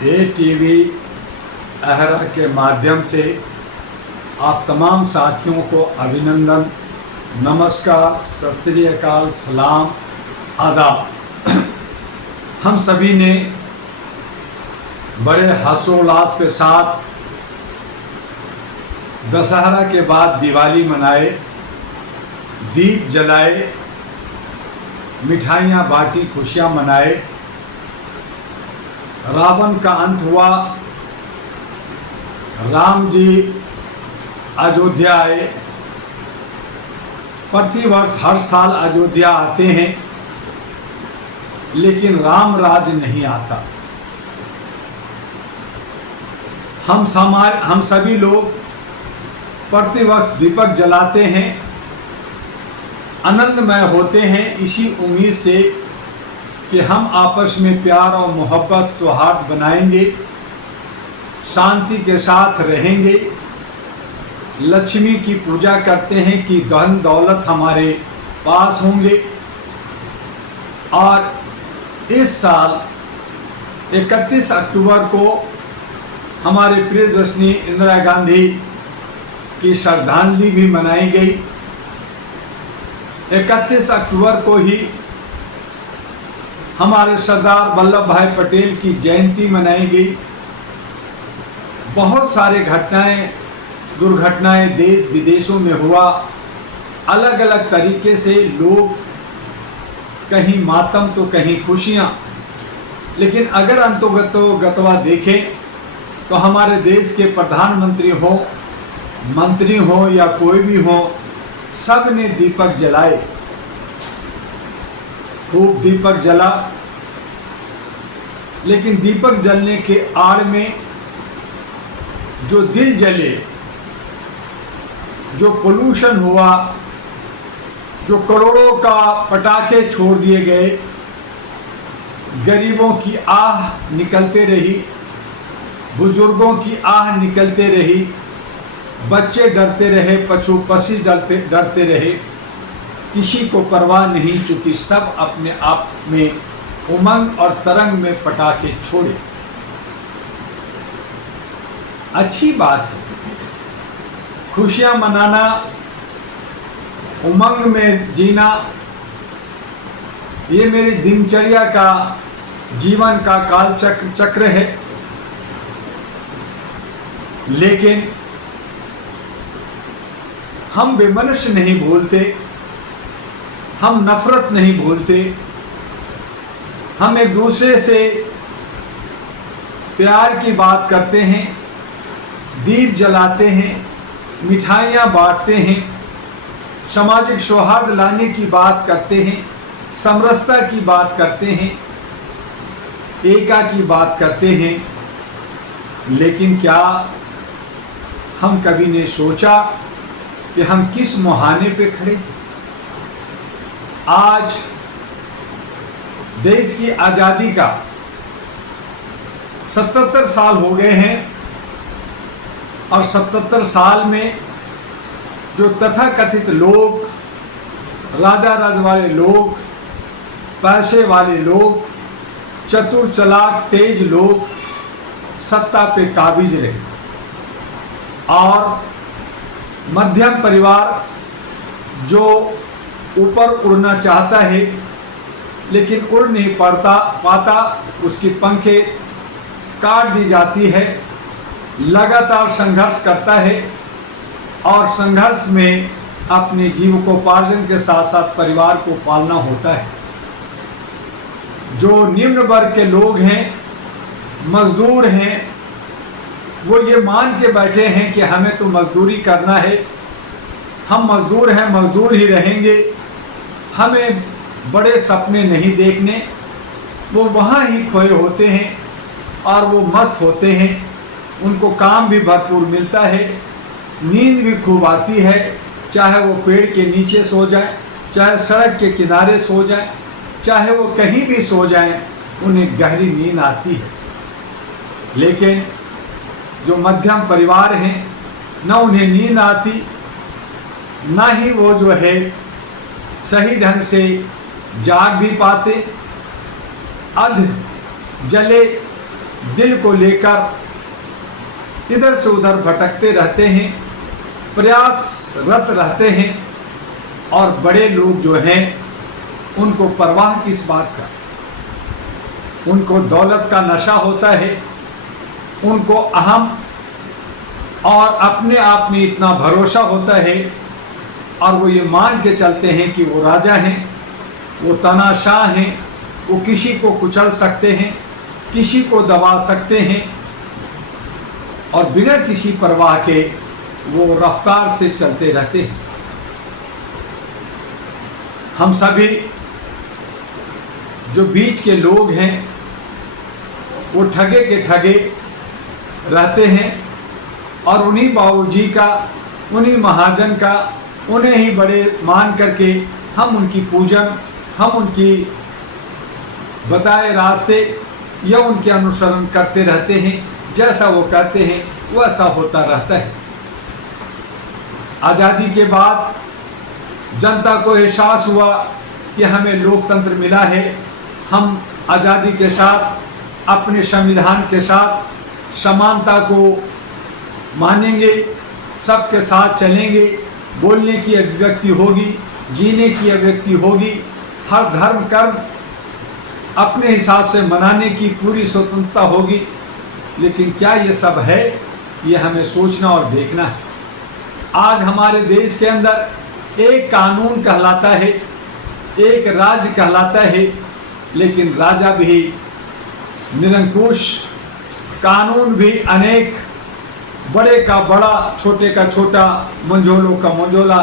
ATV अहरा के माध्यम से आप तमाम साथियों को अभिनंदन, नमस्कार, सत श्री अकाल, सलाम, आदाब। हम सभी ने बड़े हर्षोल्लास के साथ दशहरा के बाद दिवाली मनाए, दीप जलाए, मिठाइयाँ बांटी, खुशियाँ मनाए। रावण का अंत हुआ, राम जी अयोध्या आए। प्रतिवर्ष हर साल अयोध्या आते हैं, लेकिन राम राज नहीं आता। हम सभी लोग प्रतिवर्ष दीपक जलाते हैं, आनंदमय होते हैं, इसी उम्मीद से कि हम आपस में प्यार और मोहब्बत सौहार्द बनाएंगे, शांति के साथ रहेंगे। लक्ष्मी की पूजा करते हैं कि धन दौलत हमारे पास होंगे। और इस साल 31 अक्टूबर को हमारे प्रियदर्शनी इंदिरा गांधी की श्रद्धांजलि भी मनाई गई। 31 अक्टूबर को ही हमारे सरदार वल्लभ भाई पटेल की जयंती मनाई गई। बहुत सारे दुर्घटनाएं देश विदेशों में हुआ। अलग अलग तरीके से लोग, कहीं मातम तो कहीं खुशियाँ। लेकिन अगर अंतोगतवा देखें तो हमारे देश के प्रधानमंत्री हो, मंत्री हो या कोई भी हो, सब ने दीपक जलाए, खूब दीपक जला। लेकिन दीपक जलने के आड़ में जो दिल जले, जो पोल्यूशन हुआ, जो करोड़ों का पटाखे छोड़ दिए गए, गरीबों की आह निकलते रही, बुजुर्गों की आह निकलते रही, बच्चे डरते रहे, पशु पक्षी डरते रहे, किसी को परवाह नहीं, चूंकि सब अपने आप में उमंग और तरंग में पटाखे छोड़े। अच्छी बात है, खुशियां मनाना, उमंग में जीना, ये मेरी दिनचर्या का, जीवन का काल चक्र है। लेकिन हम बेमनुष्य नहीं भूलते, हम नफरत नहीं भूलते, हम एक दूसरे से प्यार की बात करते हैं, दीप जलाते हैं, मिठाइयाँ बांटते हैं, सामाजिक सौहार्द लाने की बात करते हैं, समरसता की बात करते हैं, एका की बात करते हैं। लेकिन क्या हम कभी ने सोचा कि हम किस मुहाने पे खड़े? आज देश की आज़ादी का 77 साल हो गए हैं, और 77 साल में जो तथाकथित लोग, राजा रजवाड़े लोग, पैसे वाले लोग, चतुर चालाक तेज लोग सत्ता पे काबिज रहे, और मध्यम परिवार जो ऊपर उड़ना चाहता है लेकिन उड़ नहीं पाता, उसकी पंखें काट दी जाती है, लगातार संघर्ष करता है, और संघर्ष में अपने जीविकोपार्जन के साथ साथ परिवार को पालना होता है। जो निम्न वर्ग के लोग हैं, मजदूर हैं, वो ये मान के बैठे हैं कि हमें तो मजदूरी करना है, हम मजदूर हैं, मजदूर ही रहेंगे, हमें बड़े सपने नहीं देखने। वो वहाँ ही खोए होते हैं और वो मस्त होते हैं, उनको काम भी भरपूर मिलता है, नींद भी खूब आती है, चाहे वो पेड़ के नीचे सो जाए, चाहे सड़क के किनारे सो जाए, चाहे वो कहीं भी सो जाए, उन्हें गहरी नींद आती है। लेकिन जो मध्यम परिवार हैं, न उन्हें नींद आती, ना ही वो जो है सही ढंग से जाग भी पाते। अध जले दिल को लेकर इधर से उधर भटकते रहते हैं, प्रयासरत रहते हैं। और बड़े लोग जो हैं उनको परवाह किस बात का, उनको दौलत का नशा होता है, उनको अहम और अपने आप में इतना भरोसा होता है और वो ये मान के चलते हैं कि वो राजा हैं, वो तानाशाह हैं, वो किसी को कुचल सकते हैं, किसी को दबा सकते हैं और बिना किसी परवाह के वो रफ्तार से चलते रहते हैं। हम सभी जो बीच के लोग हैं वो ठगे के ठगे रहते हैं और उन्हीं बाबूजी का, उन्हीं महाजन का, उन्हें ही बड़े मान करके हम उनकी पूजन, हम उनकी बताए रास्ते या उनके अनुसरण करते रहते हैं। जैसा वो कहते हैं वैसा होता रहता है। आज़ादी के बाद जनता को एहसास हुआ कि हमें लोकतंत्र मिला है, हम आज़ादी के साथ, अपने संविधान के साथ समानता को मानेंगे, सबके साथ चलेंगे, बोलने की अभिव्यक्ति होगी, जीने की अभिव्यक्ति होगी, हर धर्म कर्म अपने हिसाब से मनाने की पूरी स्वतंत्रता होगी। लेकिन क्या ये सब है? ये हमें सोचना और देखना है। आज हमारे देश के अंदर एक कानून कहलाता है, एक राज्य कहलाता है, लेकिन राजा भी निरंकुश, कानून भी अनेक, बड़े का बड़ा, छोटे का छोटा, मंझोलों का मंझोला,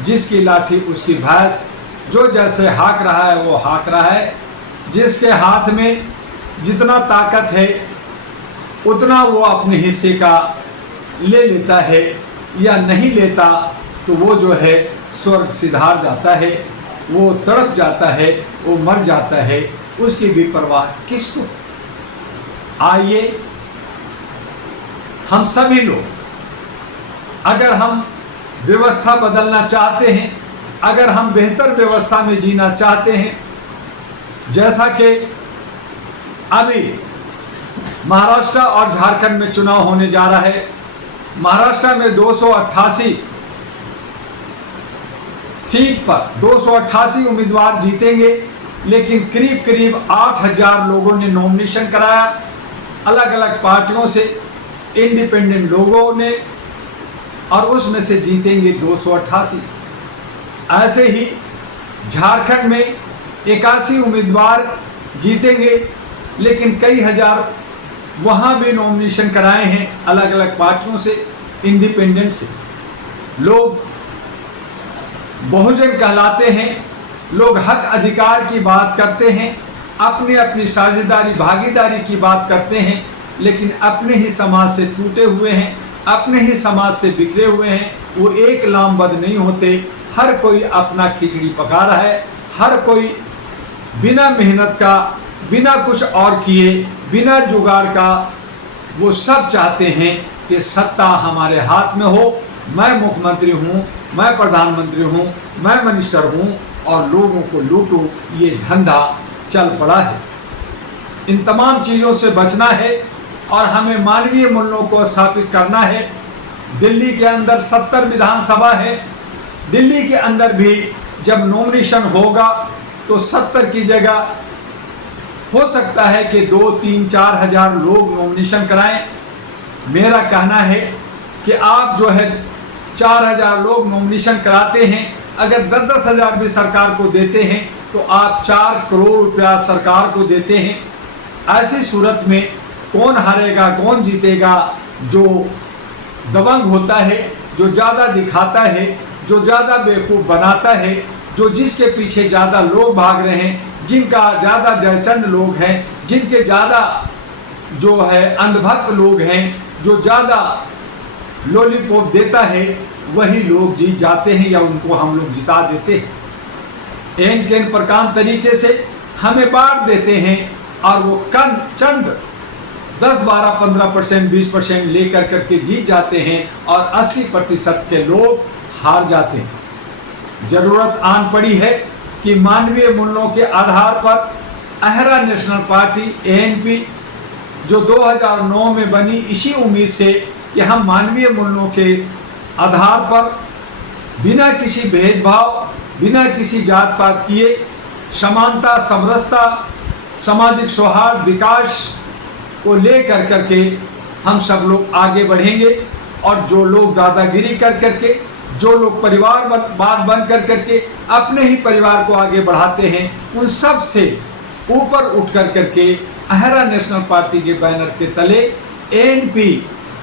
जिसकी लाठी उसकी भैंस, जो जैसे हाँक रहा है वो हाँक रहा है। जिसके हाथ में जितना ताकत है उतना वो अपने हिस्से का ले लेता है, या नहीं लेता तो वो जो है स्वर्ग सिधार जाता है, वो तड़प जाता है, वो मर जाता है, उसकी भी परवाह किसको। आइए हम सभी लोग, अगर हम व्यवस्था बदलना चाहते हैं, अगर हम बेहतर व्यवस्था में जीना चाहते हैं, जैसा कि अभी महाराष्ट्र और झारखंड में चुनाव होने जा रहा है। महाराष्ट्र में 288 सीट पर 288 उम्मीदवार जीतेंगे, लेकिन करीब करीब 8000 लोगों ने नॉमिनेशन कराया, अलग अलग पार्टियों से, इंडिपेंडेंट लोगों ने, और उसमें से जीतेंगे 288। ऐसे ही झारखंड में 81 उम्मीदवार जीतेंगे, लेकिन कई हजार वहाँ भी नॉमिनेशन कराए हैं अलग अलग पार्टियों से, इंडिपेंडेंट से। लोग बहुजन कहलाते हैं, लोग हक अधिकार की बात करते हैं, अपनी अपनी साझेदारी भागीदारी की बात करते हैं, लेकिन अपने ही समाज से टूटे हुए हैं, अपने ही समाज से बिखरे हुए हैं। वो एक लामबद्ध नहीं होते, हर कोई अपना खिचड़ी पका रहा है, हर कोई बिना मेहनत का, बिना कुछ और किए, बिना जुगाड़ का, वो सब चाहते हैं कि सत्ता हमारे हाथ में हो, मैं मुख्यमंत्री हूँ, मैं प्रधानमंत्री हूँ, मैं मिनिस्टर हूँ और लोगों को लूटूं। ये धंधा चल पड़ा है। इन तमाम चीज़ों से बचना है और हमें मानवीय मूल्यों को स्थापित करना है। दिल्ली के अंदर 70 विधानसभा है, दिल्ली के अंदर भी जब नॉमिनेशन होगा तो 70 की जगह हो सकता है कि 2, 3, 4 हजार लोग नॉमिनेशन कराएं। मेरा कहना है कि आप जो है 4000 लोग नॉमिनेशन कराते हैं, अगर 10-10 हजार भी सरकार को देते हैं तो आप 4 करोड़ रुपया सरकार को देते हैं। ऐसी सूरत में कौन हारेगा, कौन जीतेगा? जो दबंग होता है, जो ज़्यादा दिखाता है, जो ज़्यादा बेवकूफ़ बनाता है, जो जिसके पीछे ज़्यादा लोग भाग रहे हैं, जिनका ज़्यादा जयचंद लोग हैं, जिनके ज़्यादा जो है अंधभक्त लोग हैं, जो ज़्यादा लॉलीपॉप देता है, वही लोग जीत जाते हैं या उनको हम लोग जिता देते हैं। एन केन प्रकार तरीके से हमें बांट देते हैं और वो चंद 10, 12, 15%, 20% लेकर करके जीत जाते हैं और 80% के लोग हार जाते हैं। ज़रूरत आन पड़ी है कि मानवीय मूल्यों के आधार पर अहरा नेशनल पार्टी ANP जो 2009 में बनी इसी उम्मीद से कि हम मानवीय मूल्यों के आधार पर बिना किसी भेदभाव, बिना किसी जात पात किए समानता, समरसता, सामाजिक सौहार्द, विकास को ले करके हम सब लोग आगे बढ़ेंगे। और जो लोग दादागिरी करके, जो लोग परिवारवाद बन करके अपने ही परिवार को आगे बढ़ाते हैं, उन सब से ऊपर उठ करके अहरा नेशनल पार्टी के बैनर के तले एएनपी,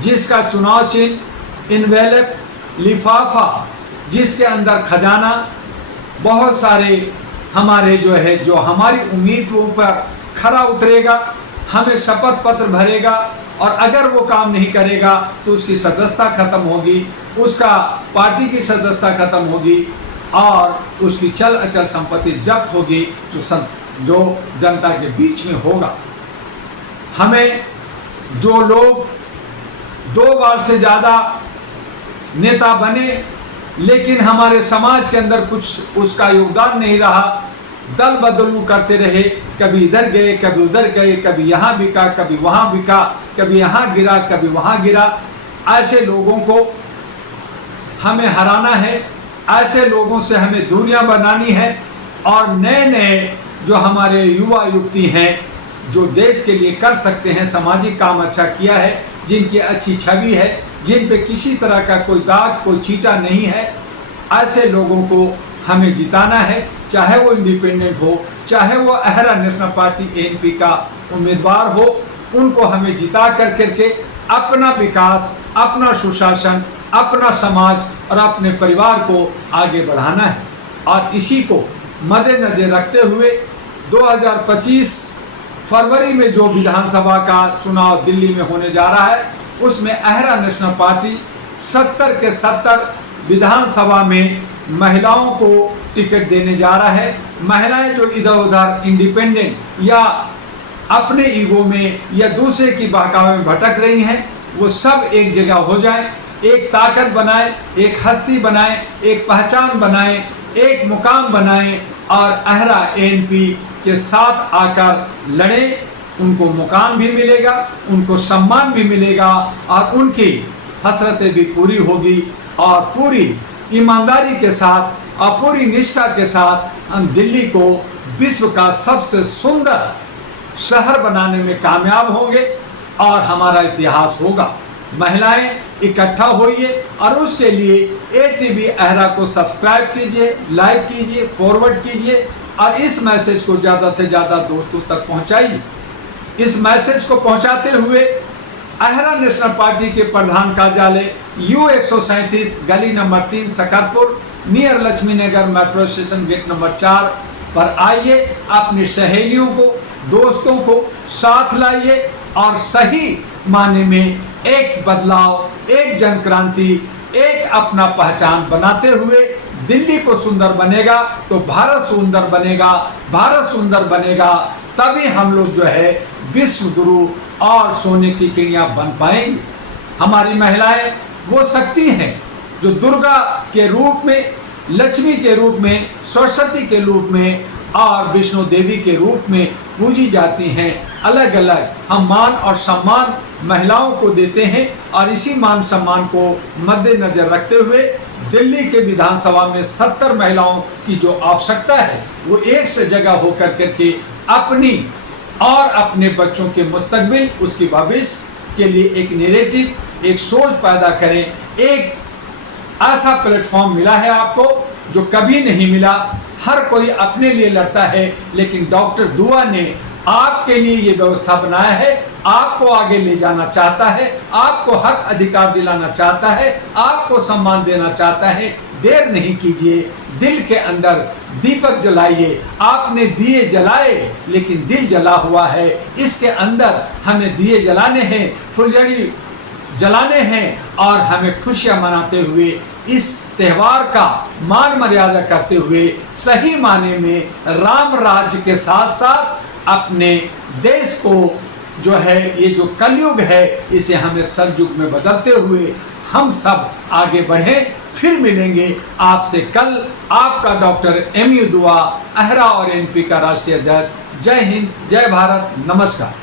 जिसका चुनाव चिन्ह इनवेलप, लिफाफा, जिसके अंदर खजाना, बहुत सारे हमारे जो हमारी उम्मीदों पर खरा उतरेगा, हमें शपथ पत्र भरेगा और अगर वो काम नहीं करेगा तो उसकी सदस्यता खत्म होगी, उसका पार्टी की सदस्यता खत्म होगी और उसकी चल अचल संपत्ति जब्त होगी, जो जनता के बीच में होगा। हमें जो लोग 2 बार से ज़्यादा नेता बने लेकिन हमारे समाज के अंदर कुछ उसका योगदान नहीं रहा, दल बदलू करते रहे, कभी इधर गए, कभी उधर गए, कभी यहाँ बिका, कभी वहाँ बिका, कभी यहाँ गिरा, कभी वहाँ गिरा, ऐसे लोगों को हमें हराना है, ऐसे लोगों से हमें दूरियां बनानी है। और नए नए जो हमारे युवा युवती हैं, जो देश के लिए कर सकते हैं, सामाजिक काम अच्छा किया है, जिनकी अच्छी छवि है, जिन पे किसी तरह का कोई दाग, कोई चीटा नहीं है, ऐसे लोगों को हमें जिताना है। चाहे वो इंडिपेंडेंट हो, चाहे वो अहरा नेशनल पार्टी एएनपी का उम्मीदवार हो, उनको हमें जिता करके अपना विकास, अपना सुशासन, अपना समाज और अपने परिवार को आगे बढ़ाना है। और इसी को मद्देनजर रखते हुए 2025 फरवरी में जो विधानसभा का चुनाव दिल्ली में होने जा रहा है, उसमें अहरा नेशनल पार्टी 70 के 70 विधानसभा में महिलाओं को टिकट देने जा रहा है। महिलाएं जो इधर उधर इंडिपेंडेंट या अपने ईगो में या दूसरे की बहकावे में भटक रही हैं, वो सब एक जगह हो जाए, एक ताकत बनाए, एक हस्ती बनाए, एक पहचान बनाए, एक मुकाम बनाए और अहरा एएनपी के साथ आकर लड़े। उनको मुकाम भी मिलेगा, उनको सम्मान भी मिलेगा और उनकी हसरतें भी पूरी होगी और पूरी ईमानदारी के साथ और पूरी निष्ठा के साथ हम दिल्ली को विश्व का सबसे सुंदर शहर बनाने में कामयाब होंगे और हमारा इतिहास होगा। महिलाएं इकट्ठा होइए और उसके लिए एटीवी अहरा को सब्सक्राइब कीजिए, लाइक कीजिए, फॉरवर्ड कीजिए और इस मैसेज को ज़्यादा से ज़्यादा दोस्तों तक पहुंचाइए। इस मैसेज को पहुंचाते हुए अहरा नेशनल पार्टी के प्रधान कार्यालय U137 गली नंबर 3 सकरपुर नियर लक्ष्मी नगर मेट्रो स्टेशन गेट नंबर 4 पर आइए। अपनी सहेलियों को, दोस्तों को साथ लाइए और सही माने में एक बदलाव, एक जन क्रांति, एक अपना पहचान बनाते हुए दिल्ली को सुंदर बनेगा तो भारत सुंदर बनेगा, भारत सुंदर बनेगा तभी हम लोग जो है विश्व गुरु और सोने की चिड़िया बन पाएंगे। हमारी महिलाएं वो शक्ति हैं जो दुर्गा के रूप में, लक्ष्मी के रूप में, सरस्वती के रूप में और विष्णु देवी के रूप में पूजी जाती हैं। अलग अलग हम मान और सम्मान महिलाओं को देते हैं और इसी मान सम्मान को मद्देनजर रखते हुए दिल्ली के विधानसभा में 70 महिलाओं की जो आवश्यकता है वो एक से जगह होकर करके अपनी और अपने बच्चों के मुस्तकबिल, उसकी भविष्य के लिए एक नैरेटिव, एक सोच पैदा करें। एक ऐसा प्लेटफॉर्म मिला है आपको जो कभी नहीं मिला। हर कोई अपने लिए लड़ता है लेकिन डॉक्टर दुआ ने आपके लिए ये व्यवस्था बनाया है, आपको आगे ले जाना चाहता है, आपको हक अधिकार दिलाना चाहता है, आपको सम्मान देना चाहता है। देर नहीं कीजिए, दिल के अंदर दीपक जलाइए। आपने दिए जलाए लेकिन दिल जला हुआ है, इसके अंदर हमें दिए जलाने हैं, फुलझड़ी जलाने हैं और हमें खुशियां मनाते हुए इस त्यौहार का मान मर्यादा करते हुए सही माने में राम राज्य के साथ साथ अपने देश को जो है, ये जो कलयुग है, इसे हमें सतयुग में बदलते हुए हम सब आगे बढ़ें। फिर मिलेंगे आपसे कल। आपका डॉक्टर MU दुआ, अहरा और NP का राष्ट्रीय अध्यक्ष। जय हिंद, जय भारत, नमस्कार।